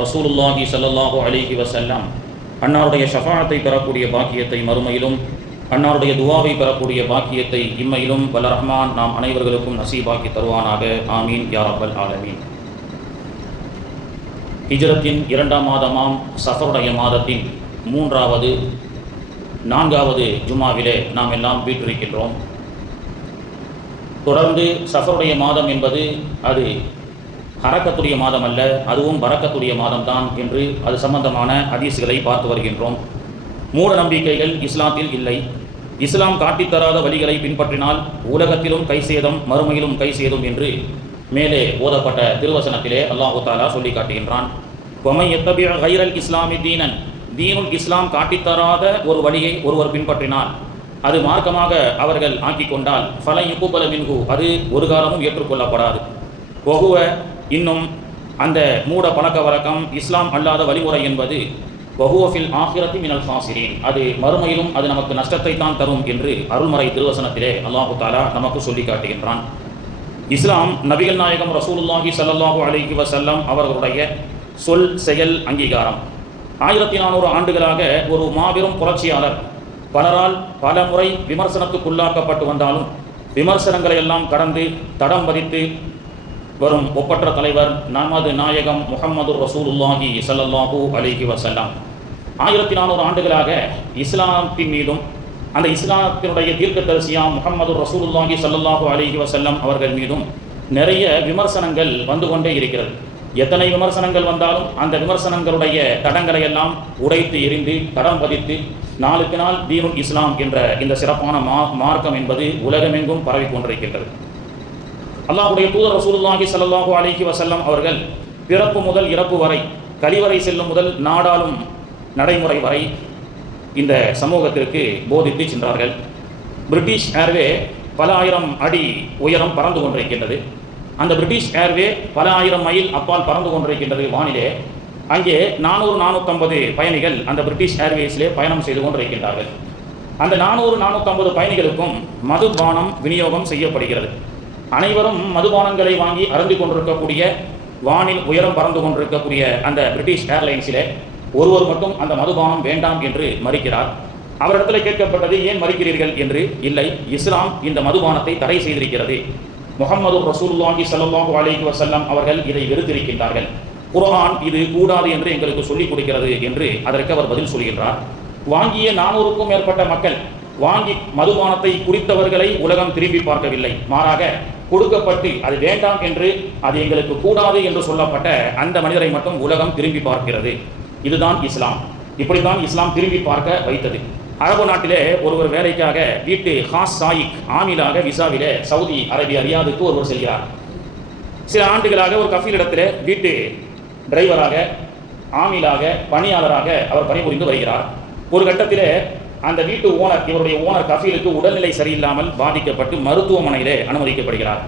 ரசூலுல்லாஹி ஸல்லல்லாஹு அலைஹி வஸல்லம் அன்னாருடைய ஷஃபாஅத்தை பெறக்கூடிய பாக்கியத்தை மறுமையிலும், அன்னாருடைய துவாவை பெறக்கூடிய பாக்கியத்தை இம்மையிலும் வல்ல ரஹ்மான் நாம் அனைவர்களுக்கும் நசீபாக்கி தருவானாக. ஆமீன் யா ரப்பல் ஆலமீன். ஹிஜ்ரத்தின் 2ஆம் மாதமாம் சஃபருடைய மாதத்தின் 4வது ஜுமாவிலே நாம் எல்லாம் வீற்றிருக்கின்றோம். தொடர்ந்து சஃபருடைய மாதம் என்பது அது ஹரக்கத்துடைய மாதம் அல்ல, அதுவும் பரக்கத்துடைய மாதம்தான் என்று அது சம்பந்தமான ஹதீஸ்களை பார்த்து வருகின்றோம். மூட நம்பிக்கைகள் இஸ்லாத்தில் இல்லை. இஸ்லாம் காட்டித்தராத வழிகளை பின்பற்றினால் உலகத்திலும் கை சேதம், மறுமையிலும் கை சேதம் என்று மேலே ஓதப்பட்ட திருவசனத்திலே அல்லாஹு தஆலா சொல்லி காட்டுகின்றான். வமன் யத்தபி கைரல் இஸ்லாமி தீனன், தீனுல் இஸ்லாம் காட்டித்தராத ஒரு வழியை ஒருவர் பின்பற்றினால், அது மார்க்கமாக அவர்கள் ஆக்கி கொண்டால் ஃபலன் யுக்பல மின்ஹு, அது ஒரு காலமும் ஏற்றுக்கொள்ளப்படாது. வஹுவ, இன்னும் அந்த மூட பழக்க வழக்கம் இஸ்லாம் அல்லாத வழிமுறை என்பது வஹுவ ஃபில் ஆখিরাতি மினல் ஹாசிரீன், அது மறுமையிலும் அது நமக்கு நஷ்டத்தை தான் தரும் என்று அருள்மறை திருவசனத்திலே அல்லாஹு தஆலா நமக்கு சொல்லி காட்டுகின்றான். இஸ்லாம் நபிகள் நாயகம் ரசூலுல்லாஹி ஸல்லல்லாஹு அலைஹி வஸல்லம் அவர்களுடைய சொல் செயல் அங்கீகாரம். 1400 ஆண்டுகளாக ஒரு மாபெரும் புரட்சியாளர் பலரால் பல முறை விமர்சனத்துக்குள்ளாக்கப்பட்டு வந்தாலும் விமர்சனங்களை எல்லாம் கடந்து தடம் பதித்து வரும் ஒப்பற்ற தலைவர் நமது நாயகம் முஹம்மது ரசூலுல்லாஹி ஸல்லல்லாஹு அலைஹி வஸல்லம். 1400 ஆண்டுகளாக இஸ்லாத்தின் மீதும் அந்த இஸ்லாத்தினுடைய தீர்க்கதரிசியாம் முஹம்மது ரசூலுல்லாஹி ஸல்லல்லாஹு அலைஹி வஸல்லம் அவர்கள் மீதும் நிறைய விமர்சனங்கள் வந்து கொண்டே இருக்கிறது. எத்தனை விமர்சனங்கள் வந்தாலும் அந்த விமர்சனங்களுடைய தடங்களை எல்லாம் உடைத்து எரிந்து தடம் பதித்து நாளுக்கு நாள் தீனுல் இஸ்லாம் என்ற இந்த சிறப்பான மார்க்கம் என்பது உலகமெங்கும் பரவி கொண்டிருக்கின்றது. அல்லாஹ்வுடைய தூதர் ரசூலுல்லாஹி ஸல்லல்லாஹு அலைஹி வஸல்லம் அவர்கள் பிறப்பு முதல் இறப்பு வரை, கலிவறை செல்லும் முதல் நாடாளும் நடைமுறை வரை இந்த சமூகத்திற்கு போதித்து சென்றார்கள். பிரிட்டிஷ் ஏர்வே பல ஆயிரம் அடி உயரம் பறந்து கொண்டிருக்கின்றது. அந்த பிரிட்டிஷ் ஏர்வே பல ஆயிரம் மைல் அப்பால் பறந்து கொண்டிருக்கின்றது வானிலே. அங்கே 400-450 பயணிகள் அந்த பிரிட்டிஷ் ஏர்வேஸிலே பயணம் செய்து கொண்டிருக்கின்றார்கள். அந்த 400-450 பயணிகளுக்கும் மதுபானம் விநியோகம் செய்யப்படுகிறது. அனைவரும் மதுபானங்களை வாங்கி அருந்தி கொண்டிருக்கக்கூடிய வானில் உயரம் பறந்து கொண்டிருக்கக்கூடிய அந்த பிரிட்டிஷ் ஏர்லைன்ஸிலே ஒருவர் மட்டும் அந்த மதுபானம் வேண்டாம் என்று மறுக்கிறார். அவரிடத்தில் கேட்கப்பட்டது, ஏன் மறுக்கிறீர்கள் என்று. இல்லை, இஸ்லாம் இந்த மதுபானத்தை தடை செய்திருக்கிறது. முஹம்மது ரசூலுல்லாஹி ஸல்லல்லாஹு அலைஹி வஸல்லம் அவர்கள் இதை வெறுத்திருக்கின்றார்கள். குர்ஆன் இது கூடாது என்று எங்களுக்கு சொல்லிக் கொடுக்கிறது என்று அதற்கு அவர் பதில் சொல்கின்றார். வாங்கிய 400க்கும் மேற்பட்ட மக்கள் வாங்கி மதுபானத்தை குடித்தவர்களை உலகம் திரும்பி பார்க்கவில்லை. மாறாக கொடுக்கப்பட்டு அது வேண்டாம் என்று, அது எங்களுக்கு கூடாது என்று சொல்லப்பட்ட அந்த மனிதரை மட்டும் உலகம் திரும்பி பார்க்கிறது. இதுதான் இஸ்லாம். இப்படித்தான் இஸ்லாம் திரும்பி பார்க்க வைத்தது. அரபு நாட்டிலே ஒருவர் வேலைக்காக வீட்டு ஹாஸ் சாயிக் ஆமிலாக விசாவிலே சவுதி அரேபியா ரியாதுக்கு ஒருவர் செல்கிறார். சில ஆண்டுகளாக ஒரு கஃபீல் இடத்திலே வீட்டு டிரைவராக, ஆமிலாக, பணியாளராக அவர் பணிபுரிந்து வருகிறார். ஒரு கட்டத்திலே அந்த வீட்டு ஓனர், இவருடைய ஓனர் கஃபீலுக்கு உடல்நிலை சரியில்லாமல் பாதிக்கப்பட்டு மருத்துவமனையிலே அனுமதிக்கப்படுகிறார்.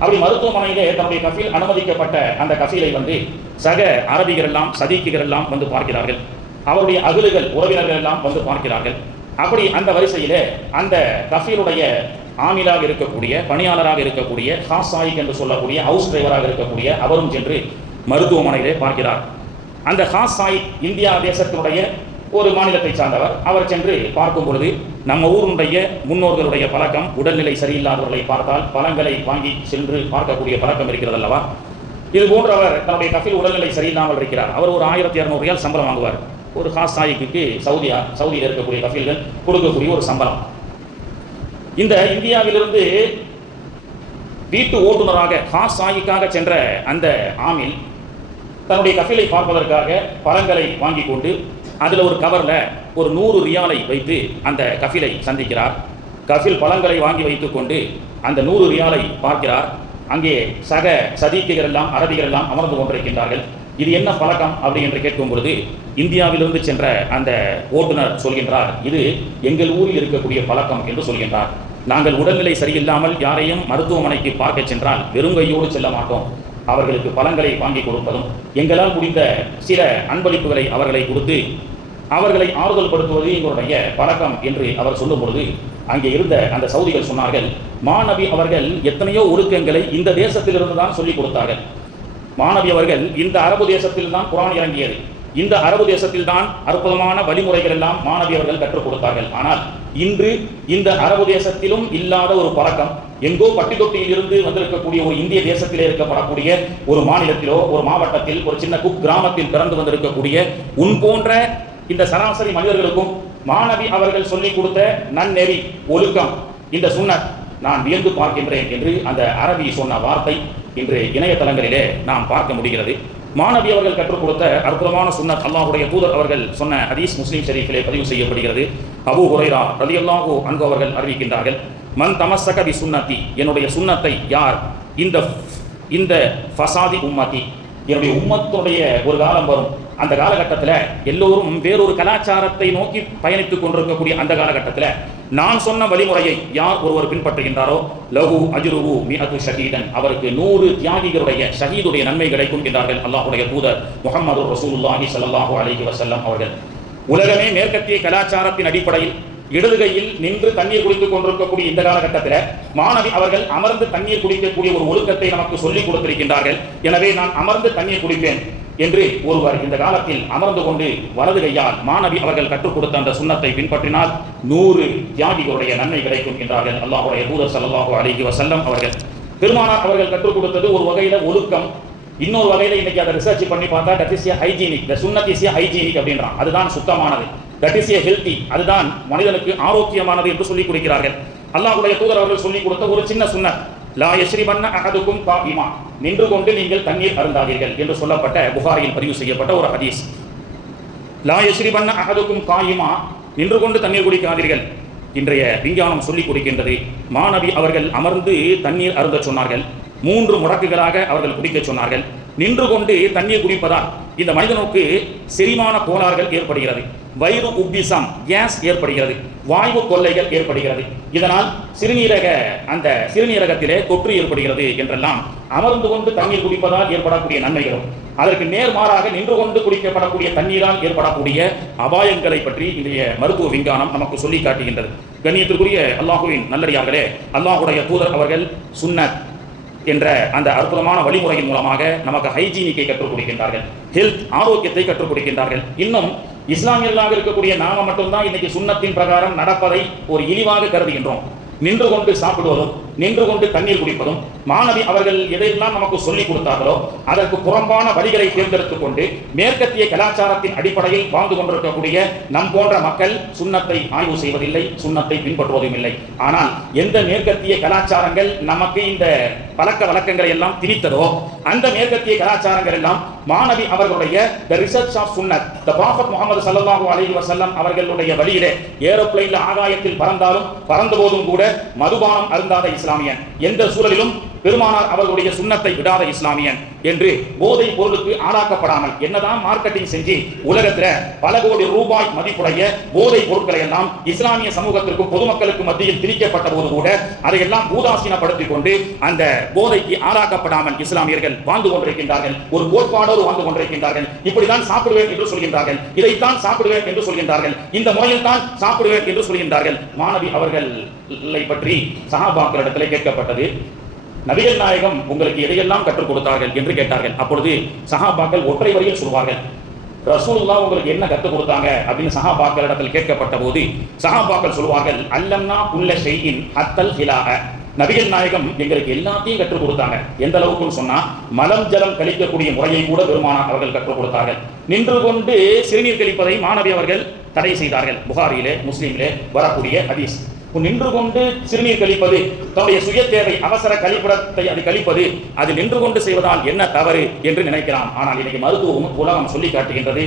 அப்படி மருத்துவமனையிலே தன்னுடைய கஃபீல் அனுமதிக்கப்பட்ட அந்த கஃபீலை வந்து சக அரபிகள் எல்லாம், சதீக்குகள் எல்லாம் வந்து பார்க்கிறார்கள். அவருடைய அகலுகள், உறவினர்கள் எல்லாம் வந்து பார்க்கிறார்கள். அப்படி அந்த வரிசையிலே அந்த கஃபீலுடைய ஆமிலாக இருக்கக்கூடிய, பணியாளராக இருக்கக்கூடிய, ஹாஸ் சாயிக் என்று சொல்லக்கூடிய ஹவுஸ் டிரைவராக இருக்கக்கூடிய அவரும் சென்று மருத்துவமனையிலே பார்க்கிறார். அந்த ஹாஸ் சாயிக் இந்தியா தேசத்தினுடைய ஒரு மாநிலத்தை சார்ந்தவர். அவர் சென்று பார்க்கும் பொழுது நம்ம ஊருடைய முன்னோர்களுடைய பழக்கம், உடல்நிலை சரியில்லாதவர்களை பார்த்தால் பழங்களை வாங்கி சென்று பார்க்கக்கூடிய பழக்கம் இருக்கிறது அல்லவா. இது போன்றவர் தன்னுடைய கஃபீல் உடல்நிலை சரியில்லாமல் இருக்கிறார். அவர் ஒரு 1200 ரியால் சம்பளம் வாங்குவார். ஒரு ஹாஸ் சாயிக்கு சவுதியில் இருக்கக்கூடிய கஃபீல்கள் கொடுக்கக்கூடிய ஒரு சம்பளம். இந்த இந்தியாவிலிருந்து வீட்டு ஓட்டுநராக ஹாஸ் சாயிக்காக சென்ற அந்த ஆமில் தன்னுடைய கஃபீலை பார்ப்பதற்காக பழங்களை வாங்கி கொண்டு அதில் ஒரு கவரில் ஒரு 100 ரியாலை வைத்து அந்த கஃபீலை சந்திக்கிறார். கஃபீல் பழங்களை வாங்கி வைத்துக் கொண்டு அந்த 100 ரியாலை பார்க்கிறார். அங்கே சக சதீக்குகள் எல்லாம், அரபிகள் எல்லாம் அமர்ந்து கொண்டிருக்கின்றார்கள். இது என்ன பழக்கம் அப்படி என்று கேட்கும் பொழுது இந்தியாவிலிருந்து சென்ற அந்த ஓட்டுநர் சொல்கின்றார், இது எங்கள் ஊரில் இருக்கக்கூடிய பழக்கம் என்று சொல்கின்றார். நாங்கள் உடல்நிலை சரியில்லாமல் யாரையும் மருத்துவமனைக்கு பார்க்க சென்றால் வெறுங்கையோடு செல்ல மாட்டோம். அவர்களுக்கு பழங்களை வாங்கி கொடுப்பதும், எங்களால் முடிந்த சில அன்பளிப்புகளை அவர்களை கொடுத்து அவர்களை ஆறுதல் படுத்துவது எங்களுடைய பழக்கம் என்று அவர் சொல்லும் பொழுது அங்கே இருந்த அந்த சவுதிகள் சொன்னார்கள், மாநபி அவர்கள் எத்தனையோ ஒழுக்கங்களை இந்த தேசத்திலிருந்து தான் சொல்லிக் கொடுத்தார்கள். மாணவி அவர்கள் இந்த அரபு தேசத்தில் தான் குர்ஆன் இறங்கியது. இந்த அரபு தேசத்தில் தான் அற்புதமான வழிமுறைகள் எல்லாம் மாணவி அவர்கள் கற்றுக் கொடுத்தார்கள். ஆனால் இன்று இந்த அரபு தேசத்திலும் இல்லாத ஒரு பழக்கம், எங்கோ பட்டி தொட்டியில் இருந்து வந்திருக்கக்கூடிய ஒரு இந்திய தேசத்திலே இருக்கப்படக்கூடிய ஒரு மாநிலத்திலோ ஒரு மாவட்டத்தில் ஒரு சின்ன கிராமத்தில் பிறந்து வந்திருக்கக்கூடிய உன் போன்ற இந்த சராசரி மனிதர்களுக்கும் மாணவி அவர்கள் சொல்லிக் கொடுத்த நன்னெறி ஒழுக்கம், இந்த சுன்னத் நான் வியந்து பார்க்கின்றேன் என்று அந்த அரபி சொன்ன வார்த்தை இன்று இணையதளங்களிலே நாம் பார்க்க முடிகிறது. மாணவி அவர்கள் கற்றுக் கொடுத்த அற்புதமான சுன்னத் அல்லாஹ்வுடைய தூதர் அவர்கள் சொன்ன ஹதீஸ் முஸ்லிம் ஷரீஃபிலே பதிவு செய்யப்படுகிறது. அபூ ஹுரைரா ரலியல்லாஹு அன்ஹு அவர்கள் அறிவிக்கின்றார்கள், மன் தமஸ்ஸக பி சுன்னத்தி, என்னுடைய சுன்னத்தை யார் இந்த ஃபசாதி உம்மத்தி, என்னுடைய உம்மத்துடைய ஒரு காலம் வரும், அந்த காலகட்டத்தில் எல்லோரும் வேறொரு கலாச்சாரத்தை நோக்கி பயணித்துக் கொண்டிருக்கக்கூடிய அந்த காலகட்டத்தில் நான் சொன்ன வழிமுறையை யார் ஒருவர் பின்பற்றுகின்றாரோ லஹு அஜ்ருஹு மிஅத்து ஷஹீதன், அவருக்கு 100 தியாகிகளுடைய ஷஹீதுடைய நன்மை கிடைக்கும் என்றார்கள் அல்லாஹ்வுடைய தூதர் முஹம்மது ரசூலுல்லாஹி ஸல்லல்லாஹு அலைஹி வஸல்லம் அவர்கள். உலகமே மேற்கத்திய கலாச்சாரத்தின் அடிப்படையில் இடது கையில் நின்று தண்ணீர் குடித்துக் கொண்டிருக்கக்கூடிய இந்த காலகட்டத்தில் மாணவி அவர்கள் அமர்ந்து தண்ணீர் குடிக்கக்கூடிய ஒரு ஒழுக்கத்தை நமக்கு சொல்லிக் கொடுத்திருக்கின்றார்கள். எனவே நான் அமர்ந்து தண்ணீர் குடிப்பேன் என்று ஒருவர் இந்த காலத்தில் அமர்ந்து கொண்டு வலது கையால் மாணவி அவர்கள் கற்றுக் கொடுத்த அந்த சுன்னத்தை பின்பற்றினால் 100 தியாகிகளுடைய நன்மை கிடைக்கும் என்றார்கள் அல்லாஹ்வுடைய தூதர் ஸல்லல்லாஹு அலைஹி வஸல்லம் அவர்கள். பெருமானார் அவர்கள் கற்றுக் கொடுத்தது ஒரு வகையில ஒழுக்கம், இன்னொரு வகையில இன்னைக்கு அதை ரிசர்ச் பண்ணி பார்த்தா that is hygienic, the Sunnat is hygienic அப்படின்றான், அதுதான் சுத்தமானது, தட் இஸ் ஹெல்தி, அதுதான் மனிதனுக்கு ஆரோக்கியமானது என்று சொல்லிக் கொடுக்கிறார்கள். அல்லாஹ்வுடைய தூதர் அவர்கள் சொல்லிக் கொடுத்த ஒரு சின்ன சுன்னத், லா யஷ்ரிபன்ன அஹதுக்கும் காயிமா, நின்று கொண்டு நீங்கள் தண்ணீர் அருந்தாதீர்கள் என்று சொல்லப்பட்ட புகாரியில் பதிவு செய்யப்பட்ட ஒரு ஹதீஸ். லா யஷ்ரிபன்ன அஹதுக்கும் காயிமா, நின்று கொண்டு தண்ணீர் குடிக்காதீர்கள். இன்றைய விஞ்ஞானம் சொல்லிக் கொடுக்கின்றது, மாணவி அவர்கள் அமர்ந்து தண்ணீர் அருந்த சொன்னார்கள், 3 முடக்குகளாக அவர்கள் குடிக்க சொன்னார்கள். நின்று கொண்டு தண்ணீர் குடிப்பதால் இந்த மனிதனுக்கு செரிமான கோளாறுகள் ஏற்படுகிறது, வயிறு உப்பிசம் கேஸ் ஏற்படுகிறது, வாயு தொல்லைகள் ஏற்படுகிறது, இதனால் சிறுநீரகத்திலே தொற்று ஏற்படுகிறது என்றெல்லாம் அமர்ந்து கொண்டு தண்ணீர் குடிப்பதால் ஏற்படக்கூடிய நன்மைகளும், அதற்கு நேர்மாறாக நின்று கொண்டு குடிக்கப்படக்கூடிய தண்ணீரால் ஏற்படக்கூடிய அபாயங்களை பற்றி இன்றைய மருத்துவ விஞ்ஞானம் நமக்கு சொல்லி காட்டுகின்றது. கண்ணியத்திற்குரிய அல்லாஹுவின் நல்லடியார்களே, அல்லாஹ்வுடைய தூதர் அவர்கள் சுன்னத் என்ற அந்த அற்புதமான வழிமுறையின் மூலமாக நமக்கு ஹைஜீனிக்கை கற்றுக் கொடுக்கின்றார்கள், ஹெல்த் ஆரோக்கியத்தை கற்றுக் கொடுக்கின்றார்கள். இன்னும் இஸ்லாமியர்களாக இருக்கக்கூடிய நாம மட்டும்தான் இன்னைக்கு சுன்னத்தின் பிரகாரம் நடப்பதை ஒரு இழிவாக கருதுகின்றோம். நின்று கொண்டு சாப்பிடுவதும் நின்று கொண்டு தண்ணீர் குடிப்பதும் மாணவி அவர்கள் எதையெல்லாம் நமக்கு சொல்லிக் கொடுத்தார்களோ அதற்கு புறம்பான வழிகளை தேர்ந்தெடுத்துக் கொண்டு மேற்கத்திய கலாச்சாரத்தின் அடிப்படையில் வாழ்ந்து கொண்டிருக்கக்கூடிய நம் போன்ற மக்கள் சுன்னத்தை ஆய்வு செய்வதில்லை, சுன்னத்தை பின்பற்றுவதும் இல்லை. ஆனால் எந்த மேற்கத்திய கலாச்சாரங்கள் நமக்கு இந்த பழக்க வழக்கங்களை எல்லாம் திணித்ததோ அந்த மேற்கத்திய கலாச்சாரங்கள் எல்லாம் மாணவி அவர்களுடைய the research of Sunnah, the prophet Muhammad ஸல்லல்லாஹு அலைஹி வஸல்லம் அவர்களுடைய வழியிலே ஏரோப்ளேன்ல ஆகாயத்தில் பறந்தாலும் பறந்த போதும் கூட மதுபானம் அருந்தாத இஸ்லாமியன், எந்த சூழலிலும் பெருமானார் அவர்களுடைய சுன்னத்தை விடாத இஸ்லாமியன் என்று போதை பொருளுக்கு ஆளாக்கப்படாமல் என்னதான் மார்க்கெட்டிங் செஞ்சு உலகத்துல பல கோடி ரூபாய் மதிப்புடைய போதை பொருட்களை எல்லாம் இஸ்லாமிய சமூகத்திற்கும் பொதுமக்களுக்கு மத்தியில் திணிக்கப்பட்ட போது கூட அதையெல்லாம் ஊதாசீனப்படுத்திக் கொண்டு அந்த போதைக்கு ஆளாக்கப்படாமல் இஸ்லாமியர்கள் வாழ்ந்து கொண்டிருக்கின்றார்கள், ஒரு கோட்பாடோடு வாழ்ந்து கொண்டிருக்கின்றார்கள். இப்படிதான் சாப்பிடுவேன் என்று சொல்கின்றார்கள், இதைத்தான் சாப்பிடுவேன் என்று சொல்கின்றார்கள், இந்த முறையில் தான் சாப்பிடுவேன் என்று சொல்கின்றார்கள். மாணவி அவர்களை பற்றி சஹாபாக்களிடத்திலே கேட்கப்பட்டது, நபிகள் நாயகம் உங்களுக்கு எதையெல்லாம் கற்றுக் கொடுத்தார்கள் என்று கேட்டார்கள். அப்பொழுது சஹாபாக்கள் ஒற்றை வரியில் சொல்வார்கள், ரசூலுல்லாஹ் உங்களுக்கு என்ன கற்றுக் கொடுத்தாங்க அப்படின்னு சஹாபாக்களிடத்தில் கேட்கப்பட்ட போது சஹாபாக்கள் சொல்வார்கள், அல்லம்னா குல்ல ஷைஇன் ஹத்தல் ஹிலாஹ, நபிகள் நாயகம் எங்களுக்கு எல்லாத்தையும் கற்றுக் கொடுத்தாங்க. எந்த அளவுக்குன்னு சொன்னா மலம் ஜலம் கழிக்கக்கூடிய முறையை கூட பெருமானார் அவர்கள் கற்றுக் கொடுத்தார்கள். நின்று கொண்டு சிறுநீர் கழிப்பதை மாணவி அவர்கள் தடை செய்தார்கள். புகாரியிலே முஸ்லிமிலே வரக்கூடிய ஹதீஸ். நின்று கொண்டு சிறுநீர் கழிப்பது, தன்னுடைய சுய தேவை அவசர கழிப்பிடத்தை அது கழிப்பது, அது நின்று கொண்டு செய்வதால் என்ன தவறு என்று நினைக்கலாம். ஆனால் இன்னைக்கு மருத்துவ உலகம் சொல்லி காட்டுகின்றது,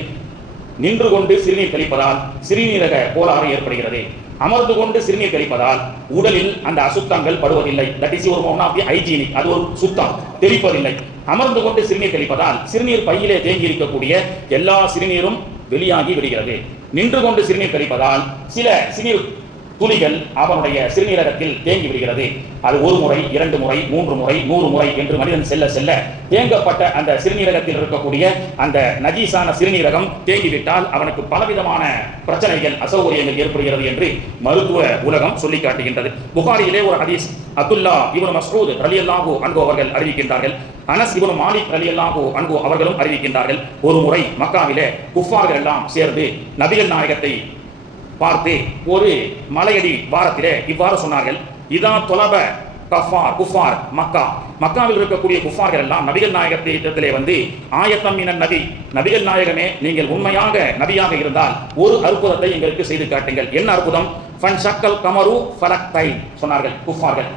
நின்று கொண்டு சிறுநீர் கழிப்பதால் சிறுநீரக கோளாறு ஏற்படுகிறது, அமர்ந்து கொண்டு சிறுநீர் கழிப்பதால் உடலில் அந்த அசுத்தங்கள் படுவதில்லை, that is one of the hygienic, அது ஒரு சுத்தம் தெரிப்பதில்லை. அமர்ந்து கொண்டு சிறுநீர் கழிப்பதால் சிறுநீர் பையிலே தேங்கி இருக்கக்கூடிய எல்லா சிறுநீரும் வெளியாகி விடுகிறது. நின்று கொண்டு சிறுநீர் கழிப்பதால் சில சிறுநீர் துளிகள் அவனுடைய சிறுநீரகத்தில் தேங்கி விடுகிறது. அது 1 முறை 2 முறை 3 முறை 100 முறை என்று மனிதன் செல்ல செல்ல தேங்கப்பட்ட அந்த சிறுநீரகத்தில் இருக்கக்கூடிய அந்த நஜீசான சிறுநீரகம் தேங்கிவிட்டால் அவனுக்கு பலவிதமான பிரச்சனைகள் அசௌகரியங்கள் ஏற்படுகிறது என்று மருத்துவ உலகம் சொல்லி காட்டுகின்றது. புகாரியிலே ஒரு ஹதீஸ், அப்துல்லா இப்னு மஸ்ஊத் ரலியல்லாஹு அன்ஹு அவர்கள் அறிவிக்கின்றார்கள், அனஸ் இப்னு மாலிக் ரலியல்லாஹு அன்ஹு அவர்களும் அறிவிக்கின்றார்கள், ஒரு முறை மக்காவிலே குஃபார்கள் எல்லாம் சேர்ந்து நபிகள் நாயகத்தை பார்த்து ஒரு மலையடி வாரத்திலே இவ்வாறு சொன்னார்கள், இதா தொலப குஃபார் மக்காவில் இருக்கக்கூடிய குஃபார்கள் எல்லாம் நபிகள் நாயகத்திலே வந்து ஆயத்தம் மினன் நபி, நபிகள் நாயகமே நீங்கள் உண்மையாக நபியாக இருந்தால் ஒரு அற்புதத்தை எங்களுக்கு செய்து காட்டுங்கள். என்ன அற்புதம்? ஃபன் ஷக்கல் கமரு ஃபலக்தை சொன்னார்கள் குஃபார்கள்,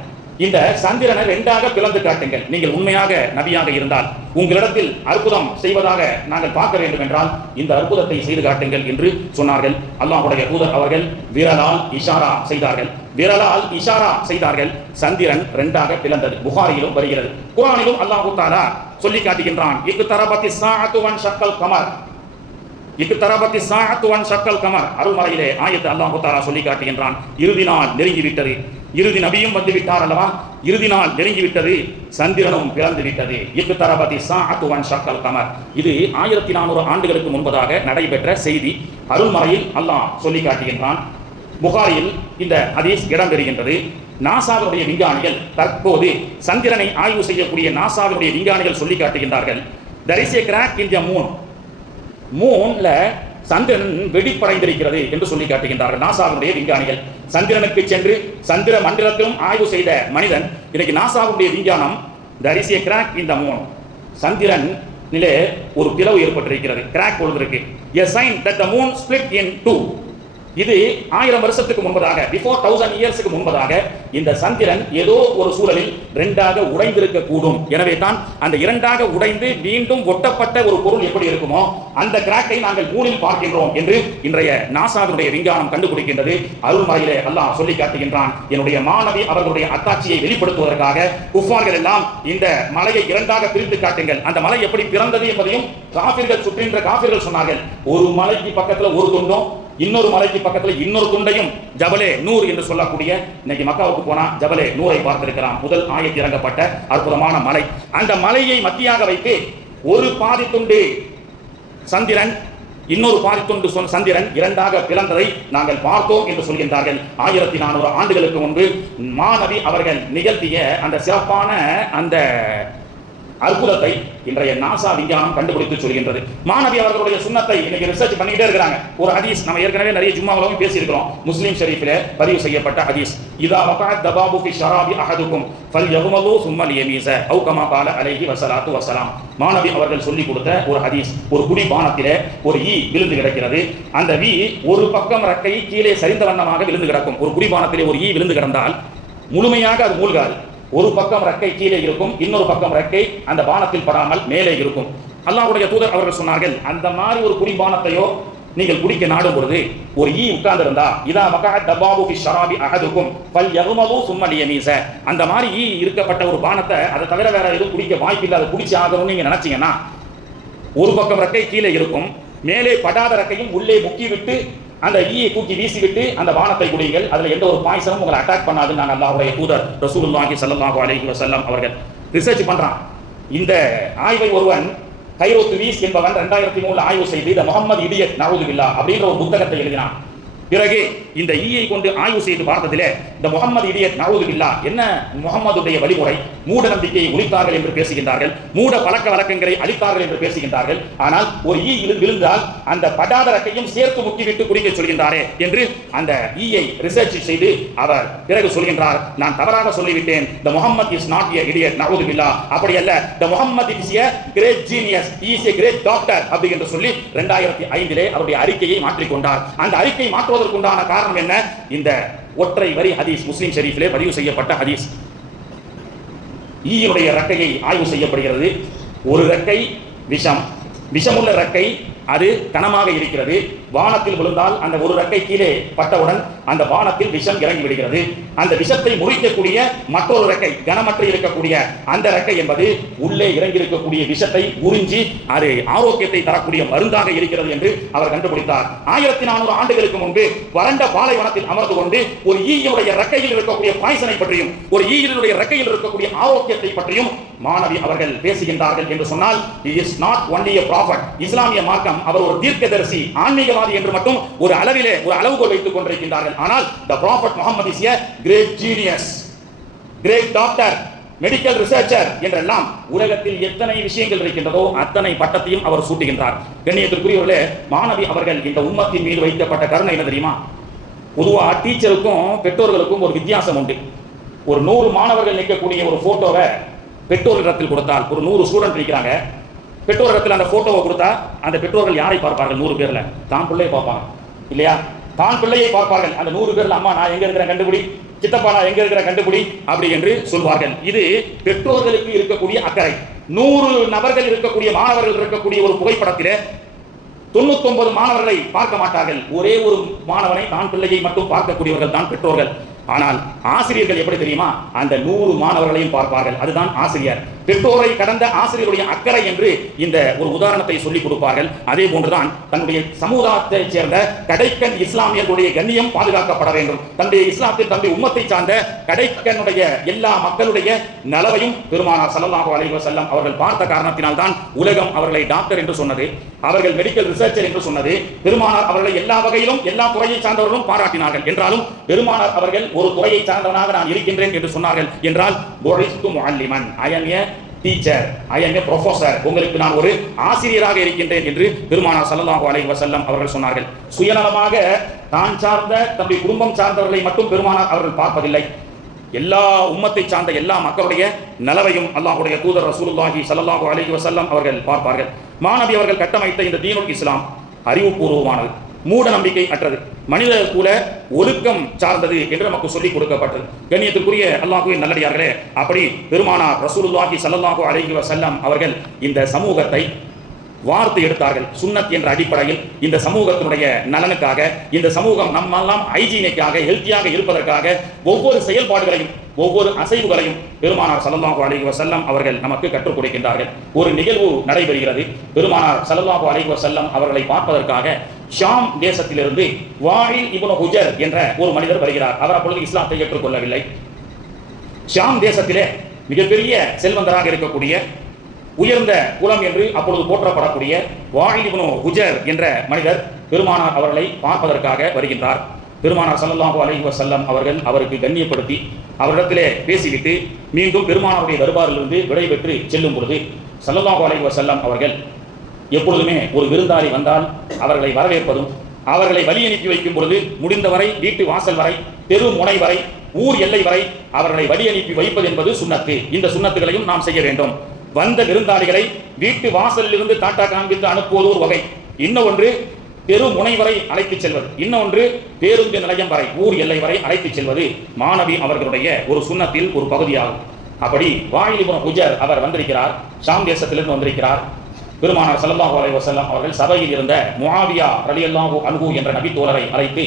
இந்த சந்திரனை ரெண்டாக பிளந்து காட்டுங்கள். நீங்கள் உண்மையாக நபியாக இருந்தால் உங்களிடத்தில் அற்புதம் செய்வதாக நாங்கள் பார்க்க வேண்டும் என்றால் இந்த அற்புதத்தை செய்து காட்டுங்கள் என்று சொன்னார்கள். அல்லாஹ்வுடைய தூதர் அவர்கள் விரலால் இஷாரா செய்தார்கள். சந்திரன் ரெண்டாக பிளந்தது. புகாரியிலும் வருகிறது, குர்ஆனிலும் அல்லாஹ் தஆலா சொல்லி காட்டுகின்றான், இக்தரபத்தி ஸாஅத்து வன் ஷக்கல் கமர், இக்தரபத்தி ஸாஅத்து வன் ஷக்கல் கமர். அருள்மறையிலே ஆயத்து அல்லாஹ் தஆலா சொல்லி காட்டுகின்றான், இறுதி நாள் நெருங்கிவிட்டது, இறுதி நபியும் வந்து விட்டார் அல்லவா, இறுதி நாள் நெருங்கிவிட்டது, சந்திரனும் பிறந்து விட்டது. இக்தரபத்தி ஸாஅத்து வன் ஷக்கல் கமர். இது 1400 ஆண்டுகளுக்கு முன்பதாக நடைபெற்ற செய்தி. அருள்மறையில் அல்லாஹ் சொல்லி காட்டுகின்றான். புகாரியில் இந்த ஹதீஸ் இடம்பெறுகின்றது. நாசாவினுடைய விஞ்ஞானிகள் தற்போது சந்திரனை ஆய்வு செய்யக்கூடிய நாசாவினுடைய விஞ்ஞானிகள் சொல்லி காட்டுகின்றார்கள், there is a crack in the moon, மூன்ல சந்திரன் வெடிப்படைந்திருக்கிறது என்று சொல்லி காட்டுகின்றார்கள் நாசாவுடைய விஞ்ஞானிகள். சந்திரனுக்கு சென்று சந்திர மண்டலத்திலும் ஆய்வு செய்த மனிதன் இன்னைக்கு நாசாவுடைய விஞ்ஞானம் there is a crack in the moon, சந்திரனிலே ஒரு பிளவு ஏற்பட்டிருக்கிறது, கிராக் விழுந்திருக்கு, a sign that the moon split in two. இது 1000 வருஷத்துக்கு முன்பதாக, பிஃபோர் 1000 இயர்ஸ்க்கு முன்பதாக இந்த சந்திரன் ஏதோ ஒரு சூழலில் இரண்டாக உடைந்திருக்க கூடும். எனவே தான் அந்த இரண்டாக உடைந்து மீண்டும் ஒட்டப்பட்ட ஒரு பொருள் எப்படி இருக்குமோ அந்த கிராக்கை நாங்கள் மூணில் பார்க்கின்றோம் என்று இன்றைய நாசாவினுடைய விஞ்ஞானம் கண்டுபிடிக்கின்றது. அருள்மறையிலே அல்லாஹ் சொல்லி காட்டுகின்றான், என்னுடைய மாணவி அவர்களுடைய அத்தாட்சியை வெளிப்படுத்துவதற்காக குஃபார்கள் எல்லாம் இந்த மலையை இரண்டாக பிரித்து காட்டுங்கள், அந்த மலை எப்படி பிறந்தது என்பதையும் காஃபிர்கள் சுற்றின்ற காஃபிர்கள் சொன்னார்கள். ஒரு மலைக்கு பக்கத்தில் ஒரு துண்டும், இன்னொரு மலைக்கு பக்கத்தில் இன்னொரு துண்டையும் ஜபலே நூர் என்று சொல்லக்கூடிய, இன்னைக்கு மக்காவுக்கு போனா ஜபலே நூரை பார்த்திருக்கலாம், முதல் ஆயத்து இறங்கப்பட்ட அற்புதமான மலை. அந்த மலையை மத்தியாக வைத்து ஒரு பாதி துண்டு சந்திரன், இன்னொரு பாதி துண்டு சந்திரன் இரண்டாக பிளந்ததை நாங்கள் பார்த்தோம் என்று சொல்கின்றார்கள். 1400 ஆண்டுகளுக்கு முன்பு மாநபி அவர்கள் நிகழ்த்திய அந்த சிறப்பான அந்த அற்புதத்தை இன்றைய நாசா விஞ்ஞானம் கண்டுபிடித்து சொல்கின்றது. மாநபி அவர்களுடைய சுன்னத்தை இன்னைக்கு ரிசர்ச் பண்ணிக்கிட்டே இருக்காங்க. ஒரு ஹதீஸ் நம்ம ஏற்கனவே நிறைய ஜும்மாவுலவும் பேசியிருக்கிறோம், முஸ்லிம் ஷரீஃபிலே பதிவு செய்யப்பட்ட ஹதீஸ், இதா வகஅத் தபாபு ஃபி ஷராபி அஹதுக்கும் ஃபல்யஹ்மது சும்ம லியமீஸ அவ் கமா கால அலைஹி வஸலாத்து வஸலாம். மாநபி அவர்கள் சொல்லி கொடுத்த ஒரு ஹதீஸ், ஒரு குடி பானத்திலே ஒரு ஈ விழுந்து கிடக்கிறது, அந்த ஈ ஒரு பக்கம் ரெக்கை கீழே சரிந்த வண்ணமாக விழுந்து கிடக்கும். ஒரு குடி பானத்திலே ஒரு ஈ விழுந்து கிடந்தால் முழுமையாக அது மூழ்காது, ஒரு பக்கம் ரெக்கை கீழே இருக்கும், இன்னொரு பக்கம் ரெக்கை அந்த பானத்தில் படாமல் மேலே இருக்கும். அல்லாஹ்வுடைய தூதர் அவர்கள் சொன்னார்கள், அந்த மாதிரி ஒரு குடிபானத்தையோ நீங்கள் குடிக்க நாடும் பொழுது ஒரு ஈ உட்கார்ந்து இருந்தா, இதா வகஅத் தபாபு ஃபி ஷராபி அஹதுக்கும் ஃபல்யஹ்மது சும்ம லியமீஸ, அந்த மாதிரி ஈ இருக்கப்பட்ட ஒரு பானத்தை அதை தவிர வேற எதுவும் குடிக்க வாய்ப்பில்லை, அதை குடிச்சு ஆகணும்னு நீங்க நினைச்சீங்கன்னா ஒரு பக்கம் ரெக்கை கீழே இருக்கும், மேலே படாத ரெக்கையும் உள்ளே முக்கி விட்டு அந்த ஈயை தூக்கி வீசிவிட்டு அந்த வானத்தை குடியுங்கள், அதுல எந்த ஒரு பாய்சனும் உங்களை அட்டாக் பண்ணாதுன்னு நான் அல்லாஹ்வுடைய தூதர் ரசூலுல்லாஹி ஸல்லல்லாஹு அலைஹி வஸல்லம் அவர்கள் ரிசர்ச் பண்றான். இந்த ஆய்வை ஒருவன் கைரோ துவீஸ் என்பவன் 2003 ஆய்வு செய்து இந்த முஹம்மது இடியட் நஊது பில்லாஹ் அப்படின்ற ஒரு புத்தகத்தை எழுதினான். பிறகு இந்த ஈயை கொண்டு ஆய்வு செய்து பார்த்ததிலே இந்த முஹம்மது இடியட் நஊது பில்லாஹ் என்ன முஹம்மதுடைய வழிமுறை, மூட நம்பிக்கையை ஒழித்தார்கள் என்று பேசுகின்றார்கள், மூட பழக்க வழக்கங்களை அழித்தார்கள் என்று பேசுகின்றார்கள். ஆனால் ஒரு ஈ விழுந்தால் அந்த படாத ரெக்கையும் சேர்த்து முக்கிவிட்டு குடிக்க சொல்கின்றாரே என்று அந்த ஈயை ரிசர்ச் செய்து அவர் பிறகு சொல்கின்றார், நான் தவறாக சொல்லிவிட்டேன், the Muhammad is not a idiot நஊது பில்லாஹ், அப்படி அல்ல, the Muhammad is a great genius, he is a great doctor அப்படி என்று சொல்லி 2005 அவருடைய அறிக்கையை மாற்றிக்கொண்டார். அந்த அறிக்கை மாற்றுவதற்குண்டான காரணம் என்ன? இந்த ஒற்றை வரி ஹதீஸ் முஸ்லிம் ஷரீஃபிலே பதிவு செய்யப்பட்ட ஹதீஸ். ஈயினுடைய ரெக்கையை ஆய்வு செய்யப்படுகிறது. ஒரு ரெக்கை விஷமுள்ள ரெக்கை, அது கனமாக இருக்கிறது. வானத்தில் விழுந்தால் அந்த ஒரு ரெக்கை கீழே பட்டவுடன் அந்த வானத்தில் விஷம் இறங்கி விடுகிறது. அந்த விஷத்தை முறிக்கக்கூடிய மற்றொரு ரெக்கை, கனமற்ற இருக்கக்கூடிய அந்த ரெக்கை என்பது உள்ளே இறங்கி இருக்கக்கூடிய விஷத்தை உறிஞ்சி அது ஆரோக்கியத்தை தரக்கூடிய மருந்தாக இருக்கிறது என்று அவர் கண்டுபிடித்தார். 1400 ஆண்டுகளுக்கு முன்பு வறண்ட பாலைவனத்தில் அமர்ந்து கொண்டு ஒரு ஈயுடைய ரெக்கையில் இருக்கக்கூடிய பாய்சனை பற்றியும் ஒரு ஈயினுடைய ரெக்கையில் இருக்கக்கூடிய ஆரோக்கியத்தை பற்றியும் மாணவி அவர்கள் பேசுகின்றார்கள் என்று சொன்னால், he is not only a prophet, இஸ்லாமிய மார்க்கம் அவர் ஒரு தீர்க்கதரிசி, ஆன்மீகவாதி என்று மட்டும் ஒரு அளவிலே ஒரு அளவுகோல் வைத்துக் கொண்டிருக்கின்றார்கள். ஆனால் the prophet Muhammad is a great genius, great doctor, medical researcher என்றெல்லாம் உலகத்தில் எத்தனை விஷயங்கள் இருக்கின்றதோ அத்தனை பட்டத்தையும் அவர் சூட்டுகின்றார். கண்ணியத்திற்குரியவர்களே, மாணவி அவர்கள் இந்த உம்மத்தின் மீது வைக்கப்பட்ட கருணை என்ன தெரியுமா? பொதுவாக டீச்சருக்கும் பெற்றோர்களுக்கும் ஒரு வித்தியாசம் உண்டு. ஒரு 100 மாணவர்கள் நிற்கக்கூடிய ஒரு போட்டோவை பெற்றோரிடத்தில் கொடுத்தால், ஒரு 100 ஸ்டூடெண்ட் நிற்கிறாங்க, பெற்றோரிடத்தில் அந்த போட்டோவை கொடுத்தா அந்த பெற்றோர்கள் யாரை பார்ப்பார்கள்? 100 பேர்ல தான் பிள்ளையை பார்ப்பாங்க இல்லையா? தான் பிள்ளையை பார்ப்பார்கள். அந்த 100 பேர்ல அம்மா நான் எங்க இருக்கிறேன் கண்டுபிடி, சித்தப்பா நான் எங்க இருக்கிற கண்டுபிடி அப்படி என்று சொல்வார்கள். இது பெற்றோர்களுக்கு இருக்கக்கூடிய அக்கறை. 100 நபர்கள் இருக்கக்கூடிய மாணவர்கள் இருக்கக்கூடிய ஒரு புகைப்படத்திலே 99 மாணவர்களை பார்க்க மாட்டார்கள். ஒரே ஒரு மாணவனை தான் பிள்ளையை மட்டும் பார்க்கக்கூடியவர்கள் தான் பெற்றோர்கள். ஆனால் ஆசிரியர்கள் எப்படி தெரியுமா? அந்த 100 மாணவர்களையும் பார்ப்பார்கள். அதுதான் ஆசிரியர். பெற்றோரை கடந்த ஆசிரியருடைய அக்கறை என்று இந்த ஒரு உதாரணத்தை சொல்லிக் கொடுப்பார்கள். அதே போன்றுதான் தன்னுடைய சமுதாயத்தைச் சேர்ந்த கடைக்கன் இஸ்லாமியர்களுடைய கண்ணியம் பாதுகாக்கப்பட வேண்டும். தன்னுடைய இஸ்லாத்தில் தன்னுடைய உம்மத்தை சார்ந்த கடைக்கனுடைய எல்லா மக்களுடைய நலவையும் பெருமானார் ஸல்லல்லாஹு அலைஹி வஸல்லம் அவர்கள் பார்த்த காரணத்தினால் தான் உலகம் அவர்களை டாக்டர் என்று சொன்னது, அவர்கள் மெடிக்கல் ரிசர்ச்சர் என்று சொன்னது. பெருமானார் அவர்களை எல்லா வகையிலும் எல்லா துறையை சார்ந்தவர்களும் பாராட்டினார்கள். என்றாலும் பெருமானார் அவர்கள் ஒரு துறையை சார்ந்தவனாக நான் இருக்கின்றேன் என்று சொன்னார்கள். என்றால் புஇஸ்து முஅல்லிமன், ஐ அம் a teacher, I am a professor, உங்களுக்கு நான் ஒரு ஆசிரியராக இருக்கின்றேன் என்று பெருமானார் ஸல்லல்லாஹு அலைஹி வஸல்லம் அவர்கள் சொன்னார்கள். சுயநலமாக தான் சார்ந்த தன்னுடைய குடும்பம் சார்ந்தவர்களை மட்டும் பெருமானார் அவர்கள் பார்ப்பதில்லை. எல்லா உம்மத்தை சார்ந்த எல்லா மக்களுடைய நலவையும் அல்லாஹ்வுடைய தூதர் ரசூலுல்லாஹி ஸல்லல்லாஹு அலைஹி வஸல்லம் அவர்கள் பார்ப்பார்கள். மாணவி அவர்கள் கட்டமைத்த இந்த தீனுல் இஸ்லாம் அறிவுபூர்வமானது, மூட நம்பிக்கை அற்றது, மனித கூட ஒழுக்கம் சார்ந்தது என்று நமக்கு சொல்லிக் கொடுக்கப்பட்டது. கண்ணியத்திற்குரிய அல்லாஹ்வின் நல்லடியார்களே, அப்படி பெருமானார் ரசூலுல்லாஹி ஸல்லல்லாஹு அலைஹி வஸல்லம் அவர்கள் இந்த சமூகத்தை வார்த்தை எடுத்தார்கள். சுன்னத் என்ற அடிப்படையில் இந்த சமூகத்தினுடைய நலனுக்காக, இந்த சமூகம் நம்மெல்லாம் ஹைஜீனிக்காக ஹெல்த்தியாக இருப்பதற்காக ஒவ்வொரு செயல்பாடுகளையும் ஒவ்வொரு அசைவுகளையும் பெருமானார் ஸல்லல்லாஹு அலைஹி வஸல்லம் அவர்கள் நமக்கு கற்றுக் கொடுக்கின்றார்கள். ஒரு நிகழ்வு நடைபெறுகிறது. பெருமானார் ஸல்லல்லாஹு அலைஹி வஸல்லம் அவர்களை பார்ப்பதற்காக ஷாம் தேசத்திலிருந்து வாயில் இப்னு ஹுஜர் என்ற ஒரு மனிதர் வருகிறார். அவர் அப்பொழுது இஸ்லாத்தை ஏற்றுக்கொள்ளவில்லை. ஷாம் தேசத்திலே மிகப்பெரிய செல்வந்தராக இருக்கக்கூடிய உயர்ந்த குலம் என்று அப்பொழுது போற்றப்படக்கூடிய வாயில் இப்னு ஹுஜர் என்ற மனிதர் பெருமானார் அவர்களை பார்ப்பதற்காக வருகின்றார். பெருமானார் ஸல்லல்லாஹு அலைஹி வஸல்லம் அவர்கள் அவருக்கு கண்ணியப்படுத்தி அவரிடத்திலே பேசிவிட்டு மீண்டும் பெருமானாருடைய தர்பாரிலிருந்து விடைபெற்று செல்லும் பொழுது ஸல்லல்லாஹு அலைஹி வஸல்லம் அவர்கள் எப்பொழுதுமே ஒரு விருந்தாளி வந்தால் அவர்களை வரவேற்பதும், அவர்களை வழி அனுப்பி வைக்கும் பொழுது முடிந்தவரை வீட்டு வாசல் வரை, தெரு முனை வரை, ஊர் எல்லை வரை அவர்களை வழி அனுப்பி வைப்பது என்பது சுன்னத்து. இந்த சுன்னத்துகளையும் நாம் செய்ய வேண்டும். வந்த விருந்தாளிகளை வீட்டு வாசலில் இருந்து டாட்டா காண்பித்து அனுப்புவது ஒரு வகை, இன்னொன்று தெரு முனை வரை அழைத்துச் செல்வது, இன்னொன்று பேருந்து நிலையம் வரை, ஊர் எல்லை வரை அழைத்துச் செல்வது மாணவி அவர்களுடைய ஒரு சுன்னத்தில் ஒரு பகுதியாகும். அப்படி வாயில் இப்னு ஹுஜர் அவர் வந்திருக்கிறார், ஷாம் தேசத்திலிருந்து வந்திருக்கிறார். பெருமானார் ஸல்லல்லாஹு அலைஹி வஸல்லம் அவர்கள் சபையில் இருந்த முஆவியா ரலியல்லாஹு அன்ஹு என்ற நபி தோழரை அழைத்து,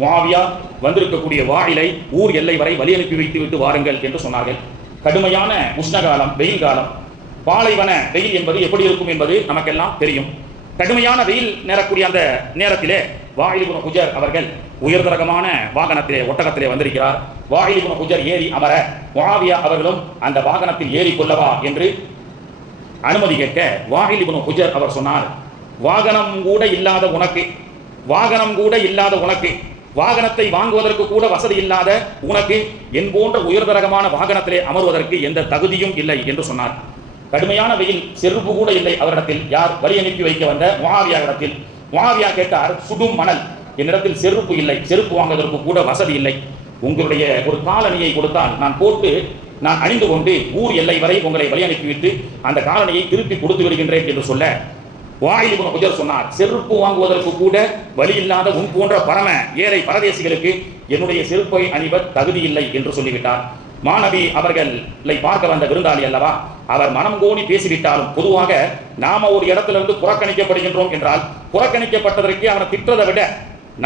முஆவியா வந்திருக்கக்கூடிய வாயிலை ஊர் எல்லை வரை வழி அனுப்பி வைத்து விட்டு வாருங்கள் என்று சொன்னார்கள். கடுமையான உஷ்ணகாலம், வெயில் காலம், பாலைவன வெயில் என்பது எப்படி இருக்கும் என்பது நமக்கெல்லாம் தெரியும். கடுமையான வெயில் நேரக்கூடிய அந்த நேரத்திலே வாயில் இப்னு ஹுஜர் அவர்கள் உயர்தரகமான வாகனத்திலே, ஒட்டகத்திலே வந்திருக்கிறார். வாயில் இப்னு ஹுஜர் ஏறி அமர முஆவியா அவர்களும் அந்த வாகனத்தில் ஏறி கொள்ளவா என்று அனுமதி கேட்க வாயில் இப்னு ஹுஜர் அவர் சொன்னார், வாகனம் கூட இல்லாத உனக்கு, வாகனம் கூட இல்லாத உனக்கு, வாகனத்தை வாங்குவதற்கு கூட வசதி இல்லாத உனக்கு என் போன்ற உயர்தரகமான வாகனத்திலே அமர்வதற்கு எந்த தகுதியும் இல்லை என்று சொன்னார். கடுமையான வெயில், செருப்பு கூட இல்லை அவரிடத்தில். யார்? வழி அனுப்பி வைக்க வந்த முஆவியா இடத்தில். முஆவியா கேட்டார், சுடும் மணல், என்னிடத்தில் செருப்பு இல்லை, செருப்பு வாங்குவதற்கு கூட வசதி இல்லை, உங்களுடைய ஒரு காலணியை கொடுத்தால் நான் போட்டு நான் அணிந்து கொண்டு ஊர் எல்லை வரை உங்களை வழி அனுப்பிவிட்டு அந்த காலணியை திருப்பி கொடுத்து விடுகின்றேன் என்று சொல்ல வாயில் இப்னு ஹுஜர் சொன்னார், செருப்பு வாங்குவதற்கு கூட வழி இல்லாத உன் போன்ற பரம ஏழை பரதேசிகளுக்கு என்னுடைய செருப்பை அணிவர் தகுதி இல்லை என்று சொல்லிவிட்டார். மாணவி அவர்களை பார்க்க வந்த விருந்தாளி அல்லவா, அவர் மனம் கோணி பேசிவிட்டாலும் பொதுவாக நாம ஒரு இடத்திலிருந்து புறக்கணிக்கப்படுகின்றோம் என்றால் புறக்கணிக்கப்பட்டதற்கு அவனை திட்டதை விட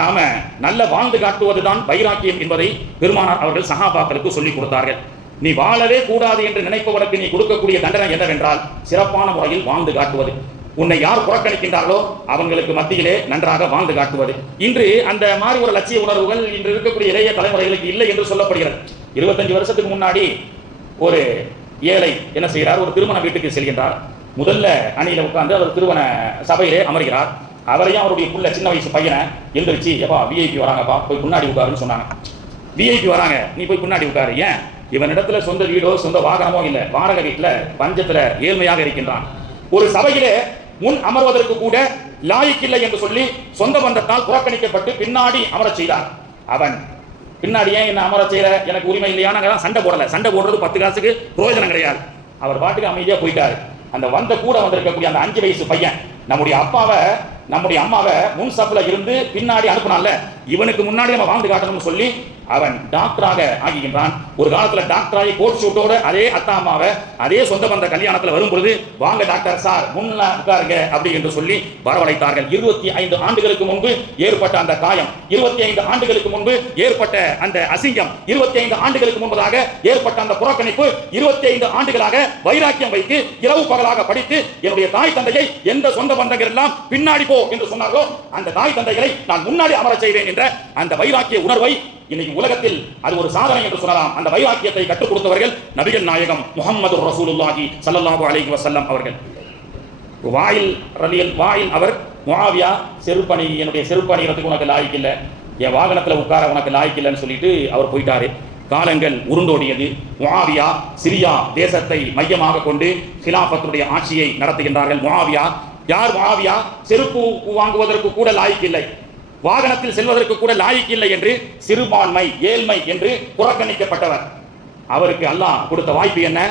நாம நல்ல வாழ்ந்து காட்டுவதுதான் வைராக்கியம் என்பதை பெருமானார் அவர்கள் சஹாபாக்களுக்கு சொல்லிக் கொடுத்தார்கள். நீ வாழவே கூடாது என்று நினைப்பவனுக்கு நீ கொடுக்கக்கூடிய தண்டனை என்னவென்றால் சிறப்பான முறையில் வாழ்ந்து காட்டுவது. உன்னை யார் புறக்கணிக்கின்றார்களோ அவங்களுக்கு மத்தியிலே நன்றாக வாழ்ந்து காட்டுவது. இன்று அந்த மாதிரி ஒரு லட்சிய உணர்வுகள் இன்று இருக்கக்கூடிய இளைய தலைமுறைகளுக்கு இல்லை என்று சொல்லப்படுகிறது. 25 வருஷத்துக்கு முன்னாடி ஒரு ஏழை என்ன செய்கிறார், ஒரு திருமண வீட்டுக்கு செல்கின்றார். முதல்ல அணியில உட்கார்ந்து அவர் திருமண சபையிலே அமர்கிறார். அவரையும் அவருடைய புள்ள சின்ன வயசு பையனை எந்திரிச்சு, எப்பா விஐபி வராங்கப்பா, போய் முன்னாடி உட்காருன்னு சொன்னாங்க. விஐபி வராங்க, நீ போய் முன்னாடி உட்காரு. ஏன்? இவனிடத்துல சொந்த வீடோ சொந்த வாகனமோ இல்லை, வாடகை வீட்டில் பஞ்சத்தில் ஏழ்மையாக இருக்கின்றான். ஒரு சபையிலே முன் அமர்வதற்கு கூட லாயிக்கில்லை என்று சொல்லி சொந்த பந்தத்தால் புறக்கணிக்கப்பட்டு பின்னாடி அமரச் செய்தார். அவன் பின்னாடி ஏன் என்ன அமர செய்யற, எனக்கு உரிமை இல்லையான சண்டை போடல. சண்டை போடுறது 10 காசுக்கு பிரயோஜனம் கிடையாது. அவர் பாட்டுக்கு அமைதியா போயிட்டாரு. அந்த கூட வந்திருக்கக்கூடிய அந்த 5 வயசு பையன் நம்முடைய அம்மாவை முன் சப்ல இருந்து பின்னாடி அனுப்பினால, இவனுக்கு முன்னாடி நம்ம வாழ்ந்து காட்டணும்னு சொல்லி அவன் டாக்டராக ஆகிக்கின்றான். ஒரு காலத்துல டாக்டராகி கோட் ஷூட்டோட அதே அத்தா அம்மாவை அதே சொந்த பந்த கல்யாணத்துல வரும்பொழுது, வாங்க டாக்டர் சார் முன்ன உட்காருங்க அப்படி என்று சொல்லி வரவழைத்தார்கள். 25 ஆண்டுகளுக்கு முன்பு ஏற்பட்ட அந்த காயம், 25 ஆண்டுகளுக்கு முன்பு ஏற்பட்ட அந்த அசிங்கம், 25 ஆண்டுகளுக்கு முன்பதாக ஏற்பட்ட அந்த புறக்கணிப்பு, 25 ஆண்டுகளாக வைராக்கியம் வைத்து இரவு பகலாக படித்து என்னுடைய தாய் தந்தையை எந்த சொந்த பந்தங்கள் எல்லாம் பின்னாடி போ என்று சொன்னார்களோ அந்த தாய் தந்தைகளை நான் முன்னாடி அமர செய்வேன் என்ற அந்த வைராக்கிய உணர்வை இன்னைக்கு உலகத்தில் அது ஒரு சாதனை என்று சொல்லலாம். அந்த வைராக்கியத்தை கற்றுக் கொடுத்தவர்கள் நபிகள் நாயகம் முஹம்மது ரசூலுல்லாஹி ஸல்லல்லாஹு அலைஹி வஸல்லம் அவர்கள். வாயில் அவர் முஆவியா என்னுடைய செருப்பு அணிகிறதுக்கு உனக்கு லாய்க்கு இல்லை, என் வாகனத்தில் உட்கார உனக்கு லாய்க்கு இல்லைன்னு சொல்லிட்டு அவர் போயிட்டாரு. காலங்கள் உருண்டோடியது. முஆவியா சிரியா தேசத்தை மையமாக கொண்டு கிலாஃபத்துடைய ஆட்சியை நடத்துகின்றார்கள். யார் முஆவியா? செருப்பு வாங்குவதற்கு கூட லாய்க்கு இல்லை, வாகனத்தில் செல்வதற்கு கூட லாய்க்கு இல்லை என்று சிறுபான்மை ஏழ்மை என்று புறக்கணிக்கப்பட்டவர். அவருக்கு அல்லாஹ் கொடுத்த வாய்ப்பு என்ன?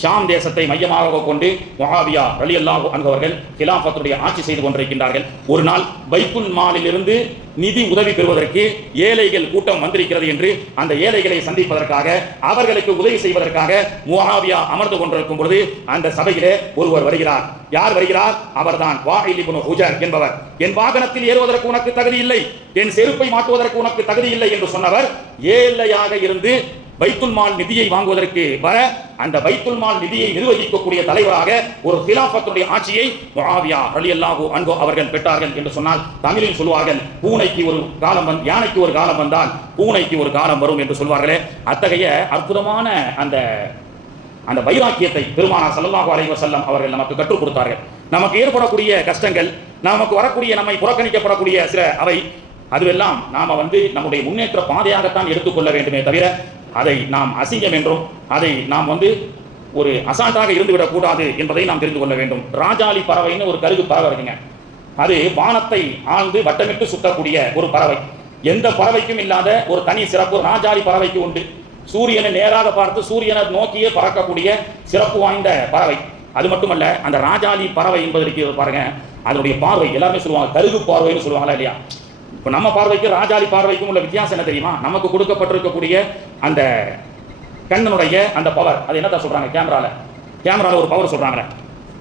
ஷாம் தேசத்தை மையமாக கொண்டு முஆவியா ரலியல்லாஹு அன்ஹு அவர்கள் கிலாஃபத்துடைய ஆட்சி செய்து கொண்டிருக்கின்றார்கள். ஒரு நாள் பைத்துல் மாலில் இருந்து நிதி உதவி பெறுவதற்கு ஏழைகள் கூட்டம் வந்திருக்கிறது என்று அந்த ஏழைகளை சந்திப்பதற்காக அவர்களுக்கு உதவி செய்வதற்காக முஆவியா அமர்ந்து கொண்டிருக்கும் பொழுது அந்த சபையிலே ஒருவர் வருகிறார். யார் வருகிறார்? அவர்தான் வாயில் இப்னு ஹுஜர் என்பவர். என் வாகனத்தில் ஏறுவதற்கு உனக்கு தகுதி இல்லை, என் செருப்பை மாட்டுவதற்கு உனக்கு தகுதி இல்லை என்று சொன்னவர் ஏழையாக இருந்து பைத்துல் மால் நிதியை வாங்குவதற்கு வர அந்த பைத்துல் மால் நிதியை நிர்வகிக்கக்கூடிய தலைவராக ஒரு கிலாஃபத்துடைய ஆட்சியை முஆவியா ரலியல்லாஹு அன்ஹு அவர்கள் பெற்றார்கள் என்று சொன்னால் தமிழில் சொல்வார்கள், பூனைக்கு ஒரு காலம் யானைக்கு ஒரு காலம் வந்தால் பூனைக்கு ஒரு காலம் வரும் என்று சொல்வார்களே. அத்தகைய அற்புதமான அந்த வைராக்கியத்தை பெருமானார் ஸல்லல்லாஹு அலைஹி வஸல்லம் அவர்கள் நமக்கு கற்றுக் கொடுத்தார்கள். நமக்கு ஏற்படக்கூடிய கஷ்டங்கள், நமக்கு வரக்கூடிய நம்மை புறக்கணிக்கப்படக்கூடிய சில அவை, அதுவெல்லாம் நாம நம்முடைய முன்னேற்ற பாதையாகத்தான் எடுத்துக்கொள்ள வேண்டுமே தவிர அதை நாம் அசிங்கம் என்றும் அதை நாம் ஒரு அசால்ட்டாக இருந்துவிடக் கூடாது என்பதை நாம் தெரிந்து கொள்ள வேண்டும். ராஜாளி பறவைன்னு ஒரு கருகு பறவை இருக்குங்க. அது வானத்தை ஆழ்ந்து வட்டமிட்டு சுற்றக்கூடிய ஒரு பறவை. எந்த பறவைக்கும் இல்லாத ஒரு தனி சிறப்பு ராஜாளி பறவைக்கு உண்டு. சூரியனை நேராக பார்த்து சூரியனை நோக்கியே பறக்கக்கூடிய சிறப்பு வாய்ந்த பறவை. அது மட்டுமல்ல, அந்த ராஜாளி பறவை என்பதற்கு பாருங்க, அதனுடைய பார்வை எல்லாருமே சொல்லுவாங்க கருகு பார்வைன்னு சொல்லுவாங்களா இல்லையா? இப்போ நம்ம பார்வைக்கு ராஜாளி பார்வைக்கும் உள்ள வித்தியாசம் என்ன தெரியுமா? நமக்கு கொடுக்கப்பட்டிருக்கக்கூடிய அந்த கண்ணனுடைய அந்த பவர், அது என்னதான் சொல்றாங்க? கேமரால ஒரு பவர் சொல்றாங்க,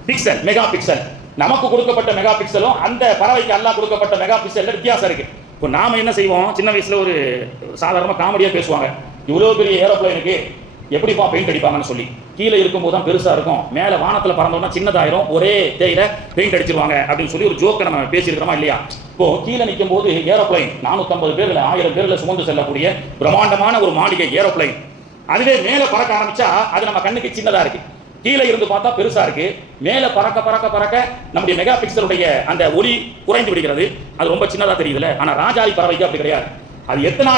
பிக்சல், மெகா பிக்சல். நமக்கு கொடுக்கப்பட்ட மெகா பிக்சலும் அந்த பறவைக்கு அல்லாஹ் கொடுக்கப்பட்ட மெகா பிக்சல் வித்தியாசம் இருக்கு. இப்போ நாம என்ன செய்வோம்? சின்ன வயசுல ஒரு சாதாரண காமெடியா பேசுவாங்க, இவ்வளவு பெரிய ஏரோப்ளைனுக்கு எப்படிப்பா பெயிண்ட் அடிப்பாங்கன்னு சொல்லி. கீழே இருக்கும்போது தான் பெருசா இருக்கும், மேலே வானத்தில் பறந்தோம்னா சின்னதாயிரும், ஒரே தேயில பெயிண்ட் அடிச்சிருவாங்க அப்படின்னு சொல்லி ஒரு ஜோக்கை நம்ம பேசியிருக்கிறோமா இல்லையா? இப்போ கீழே நிற்கும் போது ஏரோப்ளைன் 450 பேர்ல 1000 பேர்ல சுமந்து செல்லக்கூடிய பிரம்மாண்டமான ஒரு மாளிகை ஏரோப்ளைன். அதுவே மேலே பறக்க ஆரம்பிச்சா அது நம்ம கண்ணுக்கு சின்னதா இருக்கு, கீழே இருந்து பார்த்தா பெருசா இருக்கு. மேலே பறக்க பறக்க பறக்க நம்முடைய மெகா பிக்சலுடைய அந்த ஒளி குறைந்து விடுகிறது, அது ரொம்ப சின்னதா தெரியுதுல்ல. ஆனா ராஜாளி பறவைக்கு அப்படி கிடையாது. அது எத்தனை